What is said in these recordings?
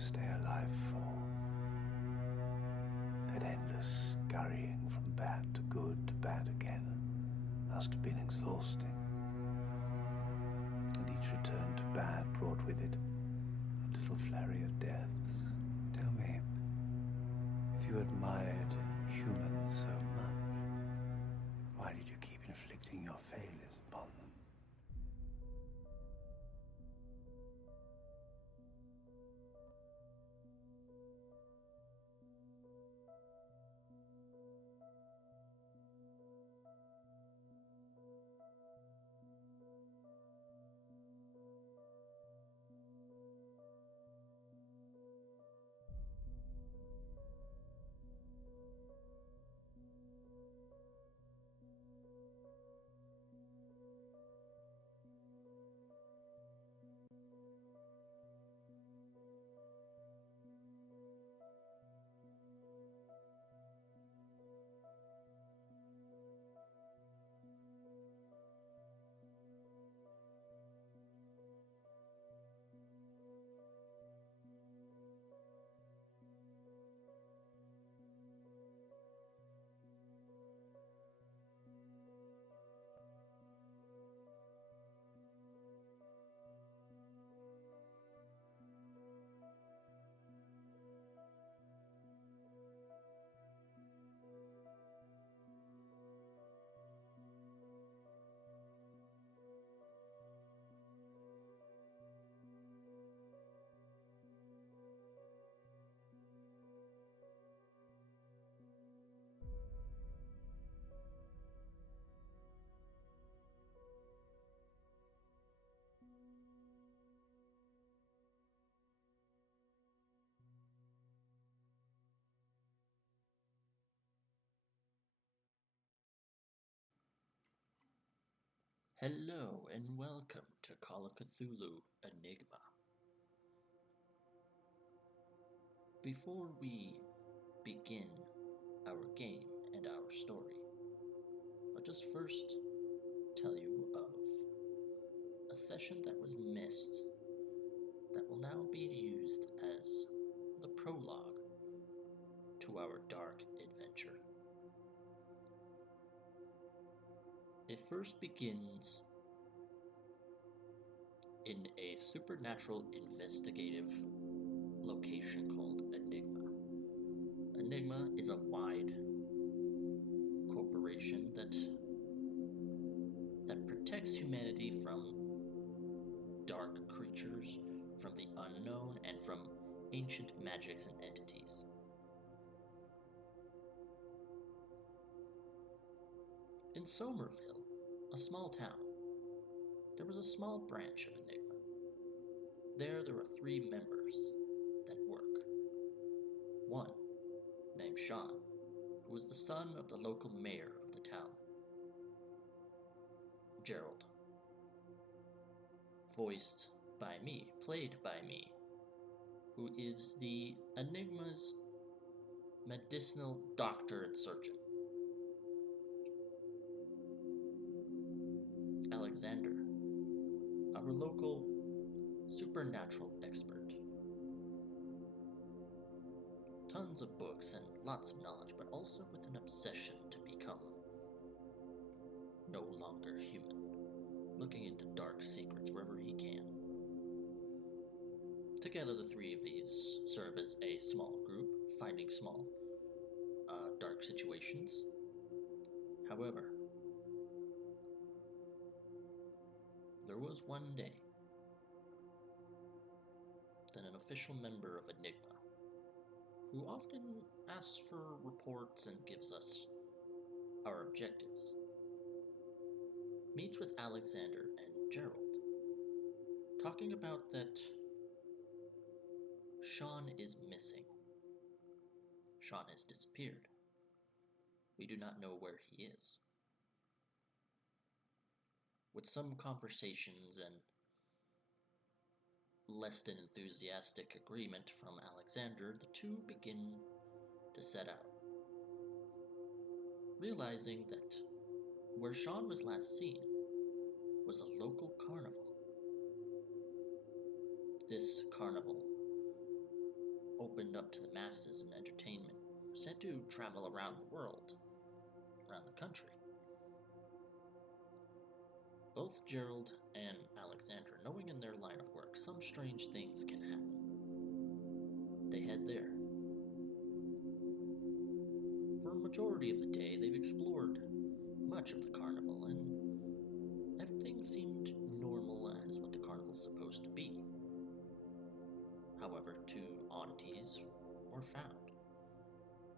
stay alive for? That endless scurrying from bad to good to bad again must have been exhausting. And each return to bad brought with it a little flurry of deaths. Tell me, if you admired humans so much, why did you keep inflicting your failures upon them? Hello and welcome to Call of Cthulhu Enigma. Before we begin our game and our story, I'll just first tell you of a session that was missed that will now be used as the prologue to our dark adventure. It first begins in a supernatural investigative location called Enigma. Enigma is a wide corporation that protects humanity from dark creatures, from the unknown, and from ancient magics and entities. In Somerville, a small town, there was a small branch of Enigma. There were 3 members that work. One, named Sean, who was the son of the local mayor of the town. Gerald, voiced by me, played by me, who is the Enigma's medicinal doctor and surgeon. Alexander, our local supernatural expert. Tons of books and lots of knowledge, but also with an obsession to become no longer human, looking into dark secrets wherever he can. Together, the 3 of these serve as a small group, finding small, dark situations. However, there was one day that an official member of Enigma, who often asks for reports and gives us our objectives, meets with Alexander and Gerald, talking about that Sean is missing. Sean has disappeared. We do not know where he is. With some conversations and less than enthusiastic agreement from Alexander, the 2 begin to set out, realizing that where Sean was last seen was a local carnival. This carnival opened up to the masses and entertainment, said to travel around the world, around the country. Both Gerald and Alexander, knowing in their line of work some strange things can happen, they head there. For a majority of the day, they've explored much of the carnival, and everything seemed normal as what the carnival's supposed to be. However, two oddities were found.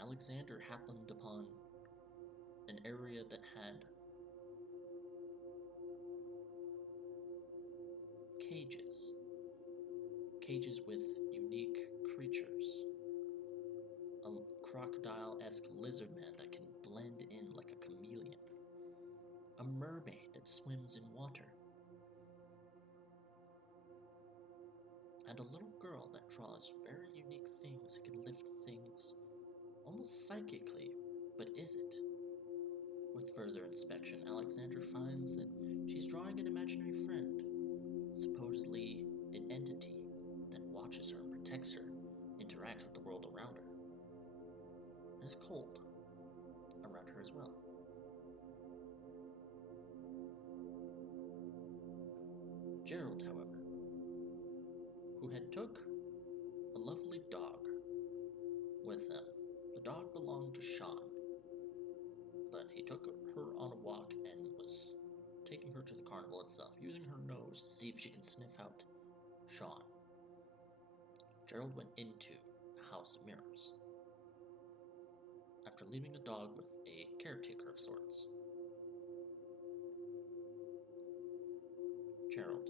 Alexander happened upon an area that had cages. Cages with unique creatures. A crocodile-esque lizard man that can blend in like a chameleon. A mermaid that swims in water. And a little girl that draws very unique things and can lift things almost psychically, but is it? With further inspection, Alexander finds that she's drawing an imaginary friend, supposedly an entity that watches her and protects her, interacts with the world around her, and is cold around her as well. Gerald, however, who had took a lovely dog with them. The dog belonged to Sean, but he took her on a walk and was taking her to the carnival itself, using her nose to see if she can sniff out Sean. Gerald went into a house of mirrors after leaving the dog with a caretaker of sorts. Gerald,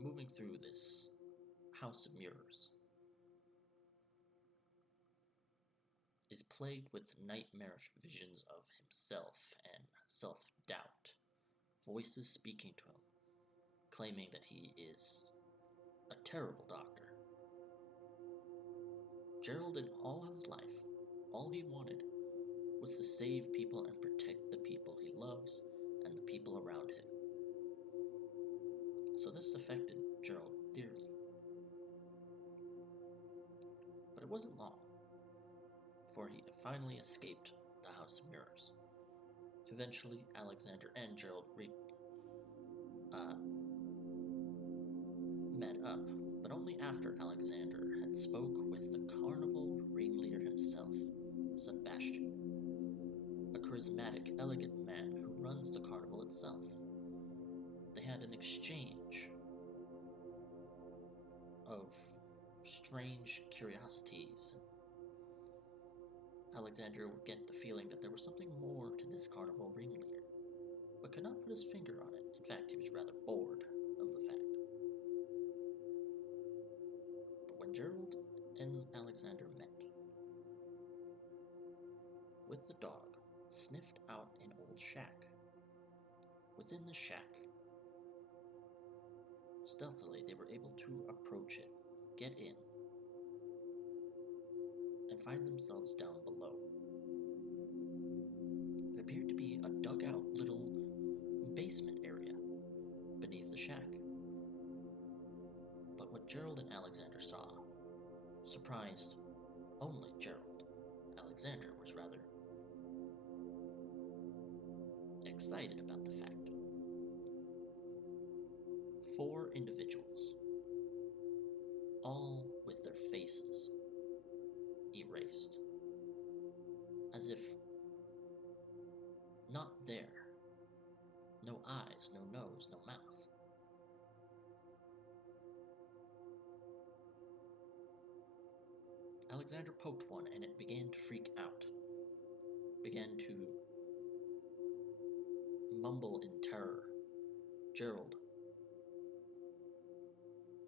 moving through this house of mirrors, is plagued with nightmarish visions of himself and self-doubt, voices speaking to him, claiming that he is a terrible doctor. Gerald, in all of his life, all he wanted was to save people and protect the people he loves and the people around him. So this affected Gerald dearly. But it wasn't long before he finally escaped the House of Mirrors. Eventually, Alexander and Gerald met up, but only after Alexander had spoke with the carnival ringleader himself, Sebastian, a charismatic, elegant man who runs the carnival itself. They had an exchange of strange curiosities. Alexander would get the feeling that there was something more to this carnival ringleader, but could not put his finger on it. In fact, he was rather bored of the fact. But when Gerald and Alexander met, with the dog sniffed out an old shack. Within the shack, stealthily they were able to approach it, get in, and find themselves down below. It appeared to be a dugout little basement area beneath the shack. But what Gerald and Alexander saw surprised only Gerald. Alexander was rather excited about the fact. 4 individuals, all with their faces erased, as if not there. No eyes, no nose, no mouth. Alexander poked one and it began to freak out, began to mumble in terror. Gerald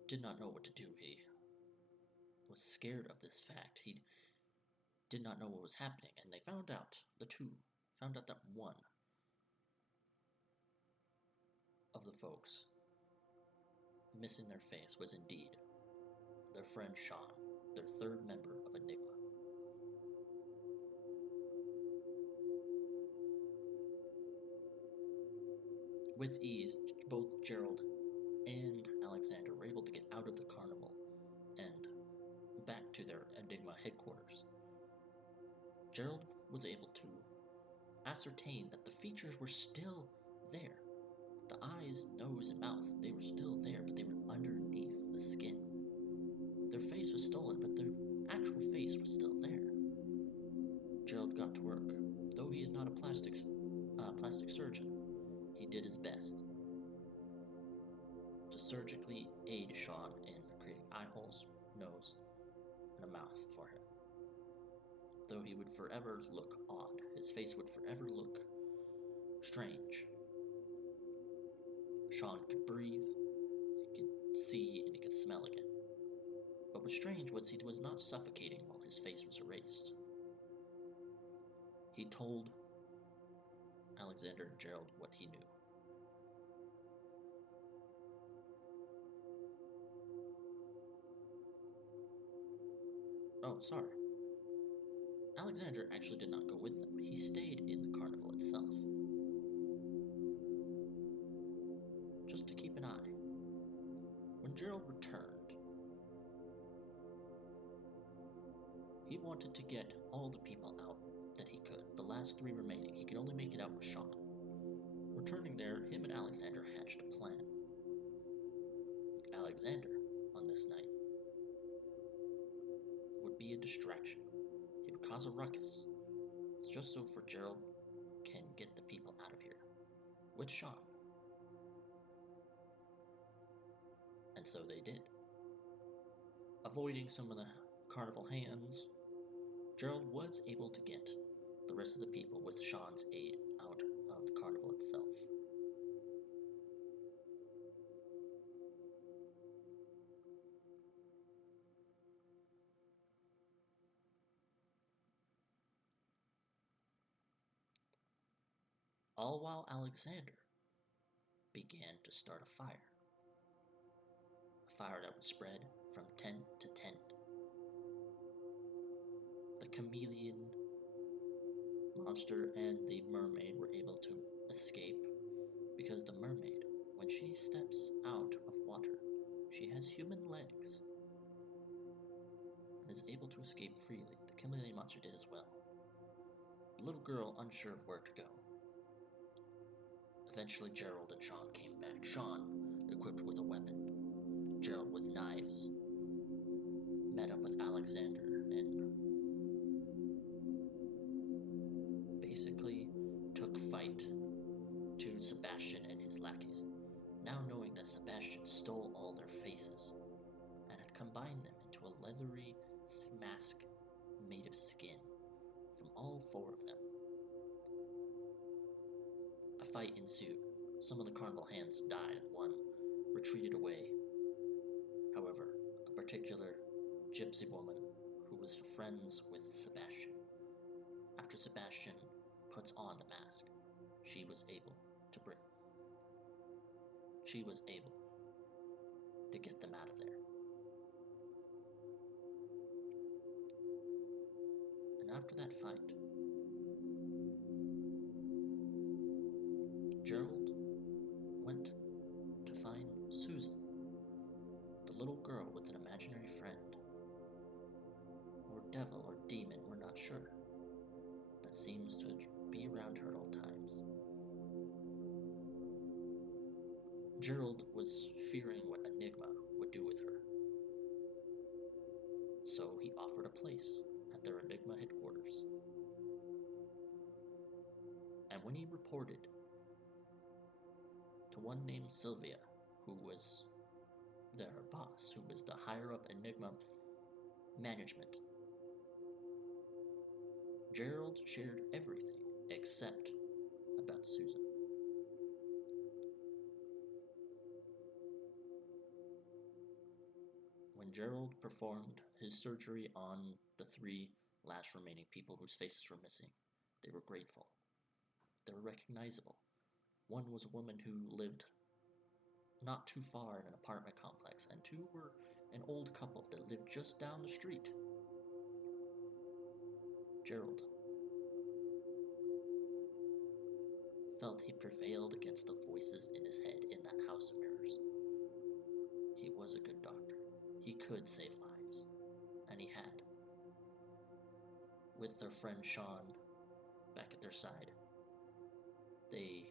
did not know what to do. He was scared of this fact. He did not know what was happening, and they found out, the two found out that one of the folks missing their face was indeed their friend Sean, their 3rd member of Enigma. With ease, both Gerald and Alexander were able to get out of the carnival and back to their Enigma headquarters. Gerald was able to ascertain that the features were still there. The eyes, nose, and mouth, they were still there, but they were underneath the skin. Their face was stolen, but their actual face was still there. Gerald got to work. Though he is not a plastic surgeon, he did his best to surgically aid Sean in creating eye holes, nose, and a mouth for him. Though he would forever look odd, his face would forever look strange. Sean could breathe, he could see, and he could smell again. But what's strange was he was not suffocating while his face was erased. He told Alexander and Gerald what he knew. Oh, sorry. Alexander actually did not go with them. He stayed in the carnival itself, just to keep an eye. When Gerald returned, he wanted to get all the people out that he could. The last 3 remaining, he could only make it out with Sean. Returning there, him and Alexander hatched a plan. Alexander, on this night, would be a distraction. He would cause a ruckus. It's just so for Gerald can get the people out of here with Sean. And so they did. Avoiding some of the carnival hands, Gerald was able to get the rest of the people with Sean's aid out of the carnival itself. All while Alexander began to start a fire. A fire that would spread from tent to tent. The chameleon monster and the mermaid were able to escape because the mermaid, when she steps out of water, she has human legs and is able to escape freely. The chameleon monster did as well. The little girl, unsure of where to go. Eventually, Gerald and Sean came back. Sean, equipped with a weapon. Gerald with knives. Met up with Alexander and basically took fight to Sebastian and his lackeys. Now knowing that Sebastian stole all their faces and had combined them into a leathery mask made of skin from all 4 of them. A fight ensued. Some of the carnival hands died, one retreated away. However, a particular gypsy woman who was friends with Sebastian, after Sebastian puts on the mask, she was able to get them out of there. And after that fight, Gerald went to find Susan, the little girl with an imaginary friend, or devil or demon, we're not sure, that seems to be around her at all times. Gerald was fearing what Enigma would do with her, so he offered a place at their Enigma headquarters. And when he reported to one named Sylvia, who was their boss, who was the higher-up Enigma management, Gerald shared everything except about Susan. When Gerald performed his surgery on the 3 last remaining people whose faces were missing, they were grateful. They were recognizable. One was a woman who lived not too far in an apartment complex, and 2 were an old couple that lived just down the street. Gerald felt he prevailed against the voices in his head in that house of mirrors. he was a good doctor. He could save lives, and he had. With their friend Sean back at their side, they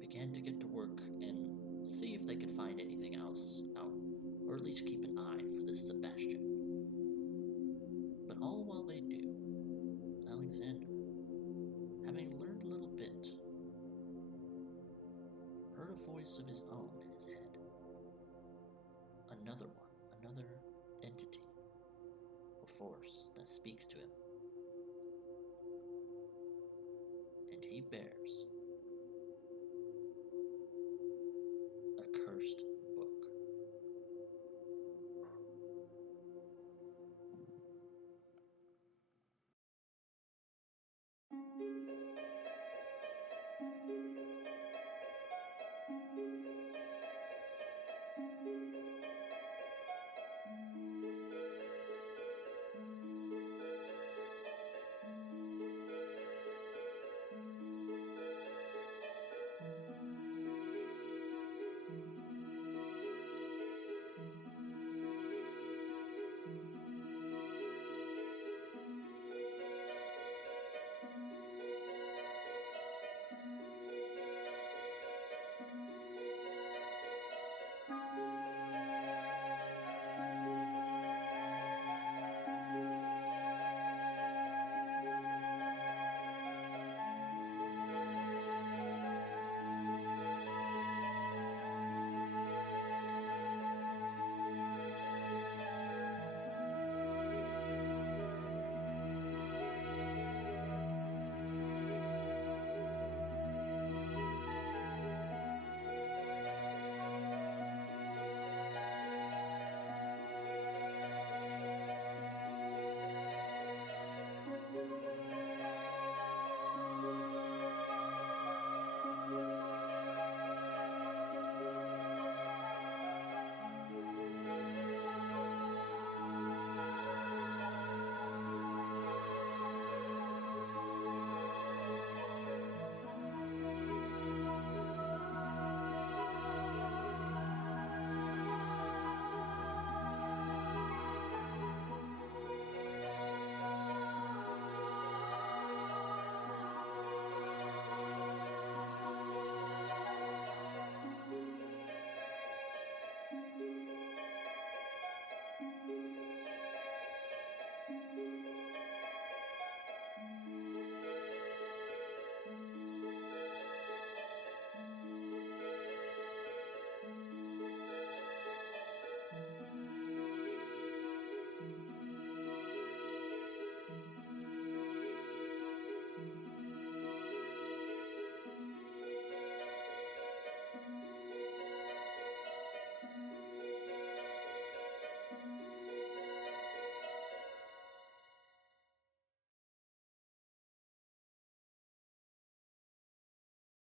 began to get to work and see if they could find anything else out, or at least keep an eye for this Sebastian. But all while they do, Alexander, having learned a little bit, heard a voice of his own in his head. Another one, another entity, or force that speaks to him. And he bears